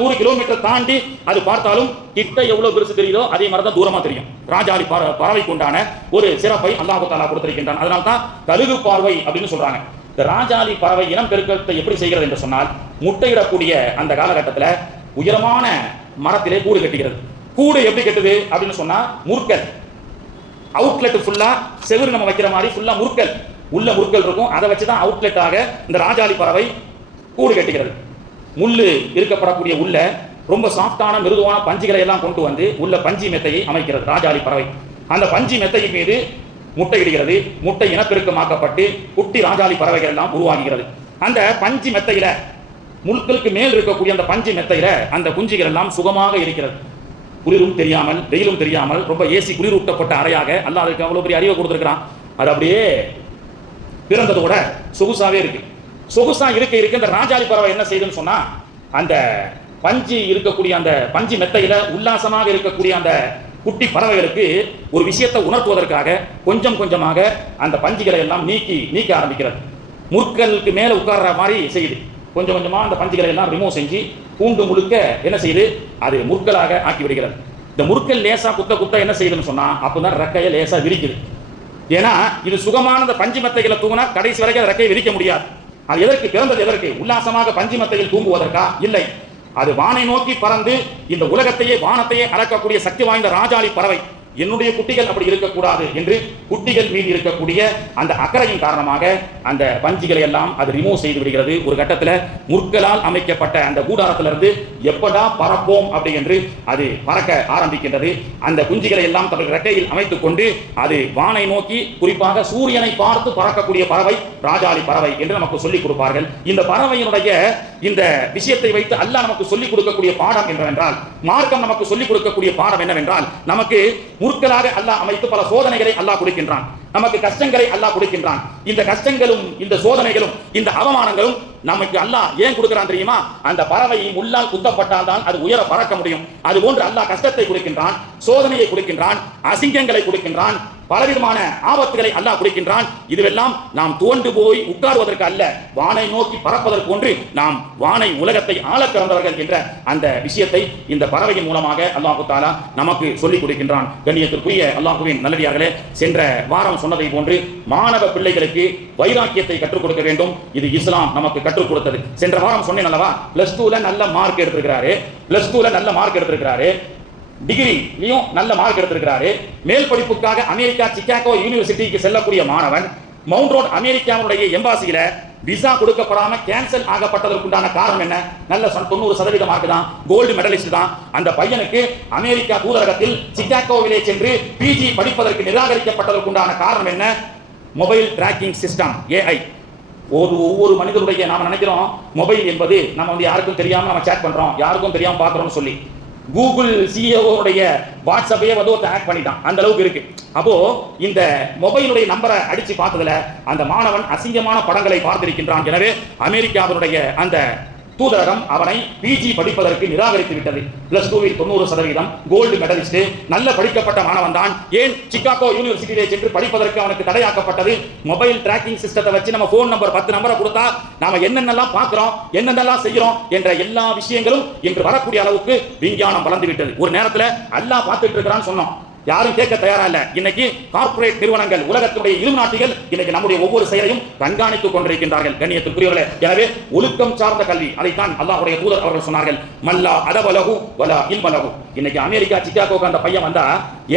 100 கிலோமீட்டர் தாண்டி அது பார்த்தாலும் கிட்ட எவ்வளவு பெருசு தெரியுதோ அதே மாதிரி தான் தூரமா தெரியும். ராஜாளி பறவைக்கு உண்டான ஒரு சிறப்பை அல்லாஹ் தஆலா கொடுத்திருக்கின்றான். அதனால தான் கழுகு பார்வை அப்படின்னு சொல்றாங்க. இந்த ராஜாளி பறவை இனம் பெருக்கத்தை எப்படி செய்கிறது என்று சொன்னால், முட்டையிடக்கூடிய அந்த காலகட்டத்தில் உயரமான மரத்திலே கூடு கட்டுகிறது. கூடு எப்படி கட்டுது அப்படின்னு சொன்னா, முற்கள் அவுட்லெட் ஃபுல்லா செவுரு நம்ம வைக்கிற மாதிரி ஃபுல்லா முற்கள் இருக்கும். அதை வச்சுதான் அவுட்லெட்டாக இந்த ராஜாளி பறவை கூடு கட்டுகிறது. முள்ளு இருக்கப்படக்கூடிய உள்ள ரொம்ப சாஃப்டான மிருதுவான பஞ்சுகளை எல்லாம் கொண்டு வந்து உள்ள பஞ்சி மெத்தையை அமைக்கிறது ராஜாளி பறவை. அந்த பஞ்சி மெத்தையின் மீது முட்டையிடுகிறது. முட்டை இனப்பெருக்கமாக்கப்பட்டு குட்டி ராஜாளி பறவைகள் எல்லாம் உருவாகிறது. அந்த பஞ்சி மெத்தையில முட்களுக்கு மேல் இருக்கக்கூடிய அந்த பஞ்சி மெத்தையில அந்த குஞ்சுகள் எல்லாம் சுகமாக இருக்கிறது. குளிரும் தெரியாமல் வெயிலும் தெரியாமல் ரொம்ப ஏசி குளிரூட்டப்பட்ட அறையாக அல்லாஹ் அதுக்கு அவ்வளவு பெரிய அறிவை கொடுத்திருக்கிறான். அது அப்படியே பிறந்ததோட சொகுசாவே இருக்கு. சொகுசா இருக்க இந்த ராஜாளி பறவை என்ன செய்யுதுன்னு சொன்னா, அந்த பஞ்சி இருக்கக்கூடிய அந்த பஞ்சி மெத்தையில உல்லாசமாக இருக்கக்கூடிய அந்த குட்டி பறவைகளுக்கு ஒரு விஷயத்தை உணர்த்துவதற்காக கொஞ்சம் கொஞ்சமாக அந்த பஞ்சுகளை எல்லாம் நீக்க ஆரம்பிக்கிறது. முற்களுக்கு மேல உட்கார்ற மாதிரி செய்யுது. கொஞ்சம் கொஞ்சமா அந்த பஞ்சுகளை எல்லாம் ரிமூவ் செஞ்சு கூண்டு முழுக்க என்ன செய்யுது, அது முற்களாக ஆக்கி விடுகிறது. இந்த முறுக்கல் லேசா குத்த என்ன செய்யுதுன்னு சொன்னா அப்பதான் ரெக்கையை லேசா விரிக்குது. ஏன்னா இது சுகமான பஞ்சு மெத்தைகளை தூங்கினா கடைசி வரைக்கும் அந்த ரெக்கையை விரிக்க முடியாது. அது எதற்கு பிறந்தது? எதற்கு? உல்லாசமாக பஞ்சு மெத்தையில் தூங்குவதற்கா? இல்லை. அது வானை நோக்கி பறந்து இந்த உலகத்தையே வானத்தையே அளக்கக்கூடிய சக்தி வாய்ந்த ராஜாளி பறவை. என்னுடைய குட்டிகள் அப்படி இருக்கக்கூடாது என்று குட்டிகள் மீது இருக்கக்கூடிய அந்த அக்கறையின் காரணமாக அந்த பஞ்சுகளை எல்லாம் அது ரிமூவ் செய்து விடுகிறது. ஒரு கட்டத்தில் முற்களால் அமைக்கப்பட்ட அந்த கூடாரத்திலிருந்து எப்படா பறப்போம் அப்படி என்று அது பறக்க ஆரம்பிக்கின்றது. அந்த குஞ்சுகளை எல்லாம் தனது ரெக்கையில் அமைத்துக் கொண்டு அது வானை நோக்கி, குறிப்பாக சூரியனை பார்த்து பறக்கக்கூடிய பறவை ராஜாளி பறவை என்று நமக்கு சொல்லிக் கொடுப்பார்கள். இந்த பறவையினுடைய இந்த விஷயத்தை வைத்து அல்லாஹ் நமக்கு சொல்லிக் கொடுக்கக்கூடிய பாடம் என்னவென்றால், மார்க்கம் நமக்கு சொல்லிக் கொடுக்கக்கூடிய பாடம் என்னவென்றால், நமக்கு முற்களாக அல்லாஹ் அமைத்து பல சோதனைகளை அல்லாஹ் கொடுக்கின்றான். நமக்கு கஷ்டங்களை அல்லாஹ் கொடுக்கின்றான். இந்த கஷ்டங்களும் இந்த சோதனைகளும் இந்த அவமானங்களும் நமக்கு அல்லாஹ் ஏன் கொடுக்கிறான் தெரியுமா? அந்த பறவை முள்ளால் குத்தப்பட்டால் தான் அது உயர பறக்க முடியும். அது போன்று அல்லாஹ் கஷ்டத்தை கொடுக்கின்றான், சோதனையை கொடுக்கின்றான், அசிங்கங்களை கொடுக்கின்றான், பலவிதமான ஆபத்துகளை அல்லாஹ் கொடுக்கின்றான். இதுவெல்லாம் நாம் துவண்டு போய் உட்கார்வதற்கு அல்ல, வானை நோக்கி பறப்பதற்கு ஒன்று நாம் வானை உலகத்தை ஆள பிறந்தவர்கள் என்ற அந்த விஷயத்தை இந்த பறவையின் மூலமாக அல்லாஹ் தஆலா நமக்கு சொல்லிக் கொடுக்கின்றான். கண்ணியத்திற்குரிய அல்லாஹ்வின் நல்லடியார்களே, சென்ற வாரம் சொன்னதை போன்று மாணவ பிள்ளைகளுக்கு வைராக்கியத்தை கற்றுக் கொடுக்க வேண்டும். இது இஸ்லாம் நமக்கு கற்றுக் கொடுத்தது. சென்ற வாரம் சொன்னேன் அல்லவா, +2ல நல்ல மார்க் எடுத்திருக்கிறாரு, +2ல நல்ல மார்க் எடுத்திருக்கிறாரு, டிகிரிலையும் நல்ல மார்க் எடுத்திருக்கிறாரு. மேல் படிப்புக்காக அமெரிக்கா சிகாகோ யூனிவர்சிட்டிக்கு செல்லக்கூடிய மாணவன் மவுண்ட் ரோட் அமெரிக்காவுடைய எம்பாசியில விசா கொடுக்கப்படாம கேன்சல் ஆகப்பட்டதற்குண்டான காரணம் என்ன? நல்ல 90% மார்க் தான், கோல்டு மெடலிஸ்ட் தான். அந்த பையனுக்கு அமெரிக்கா தூதரகத்தில் சிகாகோவிலே சென்று பிஜி படிப்பதற்கு நிராகரிக்கப்பட்டதற்குண்டான காரணம் என்ன? Mobile tracking system, AI. ஒவ்வொரு மனிதனுடைய நாம நினைக்கிறோம் மொபைல் என்பது நம்ம யாருக்கும் தெரியாம நம்ம சேட் பண்றோம், யாருக்கும் தெரியாம பார்க்கிறோம்னு சொல்லி. கூகுள் சிஇஓடைய வாட்ஸ்அப்பையே ஒருத்தர் ஹேக் பண்ணிட்டான், அந்த அளவுக்கு இருக்கு. அப்போ இந்த மொபைலுடைய நம்பரை அடிச்சு பார்த்ததுல அந்த மாணவன் அசிங்கமான படங்களை பார்த்திருக்கின்றான். எனவே அமெரிக்காவினுடைய அந்த தூதரகம் அவனை பிஜி படிப்பதற்கு நிராகரித்து விட்டது. +2ல் 90%, கோல்டு மெடலிஸ்ட், நல்ல படிக்கப்பட்ட மாணவன் தான். ஏன் சிகாகோ யூனிவர்சிட்டியிலே சென்று படிப்பதற்கு அவனுக்கு தடையாக்கப்பட்டது? மொபைல் டிராக்கிங் சிஸ்டத்தை வச்சு நம்ம போன் நம்பர் 10 நம்பரை கொடுத்தா நாம என்னென்னலாம் பார்க்கிறோம், என்னென்னலாம் செய்கிறோம் என்ற எல்லா விஷயங்களும் இன்று வரக்கூடிய அளவுக்கு விஞ்ஞானம் வளர்ந்து விட்டது. ஒரு நேரத்தில் அல்லாஹ் பார்த்துட்டு இருக்கிறான்னு சொன்னோம், யாரும் கேட்க தயாரா இல்ல. இன்னைக்கு கார்ப்பரேட் நிறுவனங்கள், உலகத்துடைய இருநாட்டிகள் இன்னைக்கு நம்முடைய ஒவ்வொரு செயலையும் கண்காணித்துக் கொண்டிருக்கின்றார்கள். கண்ணியத்திற்குரியவர்களே, எனவே ஒழுக்கம் சார்ந்த கல்வி, அதைத்தான் அல்லாஹ்வுடைய தூதர் அவர்கள் சொன்னார்கள், மல்லா அதபலகு வலா இல்மலகு. இன்னைக்கு அமெரிக்கா சிகாகோக்கு அந்த பையன் வந்தா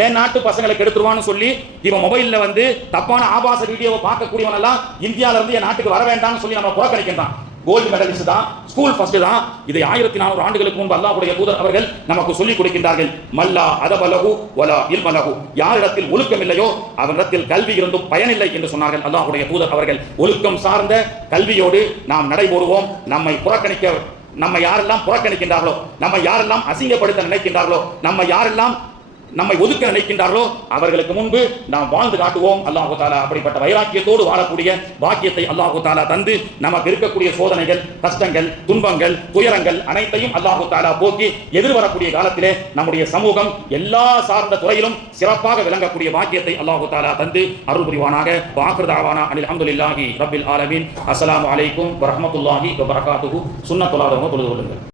ஏன் நாட்டு பசங்களுக்கு எடுத்துருவான்னு சொல்லி இவன் மொபைல்ல தப்பான ஆபாச வீடியோவை பார்க்கக்கூடியவன் எல்லாம் இந்தியால இருந்து என் நாட்டுக்கு வர வேண்டாம்னு சொல்லி நம்ம புறக்கணிக்கின்றான். கோல்டு மெடலிஸ்ட் தான், ஸ்கூல் ஃபர்ஸ்ட் தான். இதை 1400 ஆண்டுகளுக்கு முன்பு அல்லாஹ்வுடைய தூதர் அவர்கள் நமக்கு சொல்லிக் கொடுக்கின்றார்கள். மல்லா அதபலகு வலா இல்மலகு. யாரிடத்தில் ஒழுக்கம் இல்லையோ அவரிடத்தில் கல்வி இருந்தும் பயனில்லை என்று சொன்னார்கள் அல்லாஹ்வுடைய தூதர் அவர்கள். ஒழுக்கம் சார்ந்த கல்வியோடு நாம் நடைபோடுவோம். நம்ம யாரெல்லாம் புறக்கணிக்கின்றார்களோ, நம்ம யாரெல்லாம் அசிங்கப்படுத்த நினைக்கின்றார்களோ, நம்மை ஒதுக்க நினைக்கின்றார்களோ அவர்களுக்கு முன்பு நாம் வாழ்ந்து காட்டுவோம். அல்லாஹ் தஆலா அப்படிப்பட்ட வைராக்கியத்தோடு வாழக்கூடிய பாக்கியத்தை அல்லாஹ் தஆலா தந்து நமக்கு இருக்கக்கூடிய சோதனைகள், கஷ்டங்கள், துன்பங்கள், துயரங்கள் அனைத்தையும் அல்லாஹ் தஆலா போக்கி எதிர்வரக்கூடிய காலத்திலே நம்முடைய சமூகம் எல்லா சார்ந்த துறையிலும் சிறப்பாக விளங்கக்கூடிய பாக்கியத்தை அல்லாஹ் தஆலா தந்து அருள் புரிவானாக. வாஹிர் தஅவானா அனில் ஹம்துலில்லாஹி ரப்பில் ஆலமீன். அஸ்ஸலாமு அலைக்கும் வரஹ்மத்துல்லாஹி வபரகாத்துஹு. சுன்னத்துல்லாஹி தொழுது கொள்ளுங்கள்.